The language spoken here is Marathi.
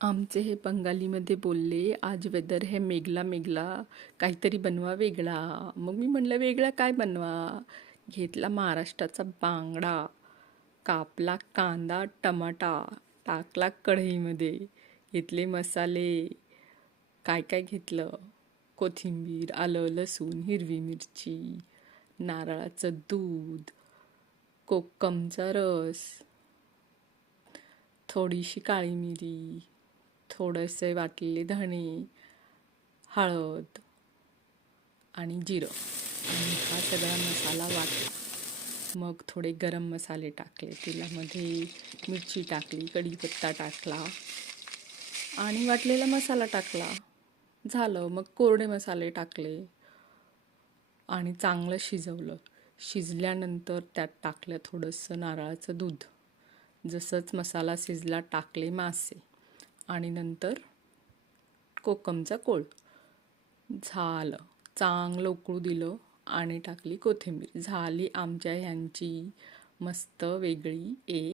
आमचे हे बंगालीमध्ये बोलले, आज वेदर है मेघला मेघला, काहीतरी बनवा वेगळा. मग मी म्हणलं वेगळा काय बनवा. घेतला महाराष्ट्राचा बांगडा, कापला कांदा टमाटा, टाकला कढईमध्ये, घेतले मसाले, काय काय घेतलं, कोथिंबीर, आलं लसूण, हिरवी मिरची, नारळाचं दूध, कोकमचा रस, थोडीशी काळी मिरी, थोडेसे वाटलेले धणे, हळद आणि जिरं, आणि हा सगळा मसाला वाटला. मग थोडे गरम मसाले टाकले, तेलामध्ये मिरची टाकली, कढीपत्ता टाकला आणि वाटलेला मसाला टाकला. झालं. मग कोरडे मसाले टाकले आणि चांगलं शिजवलं. शिजल्यानंतर त्यात टाकलं थोडंसं नारळाचं दूध. जसंच मसाला शिजला टाकले मासे आणि नंतर कोकमचा कोळ. झालं. चांगलं उकळू दिलं आणि टाकली कोथिंबीर. झाली आमच्या ह्यांची मस्त वेगळी एक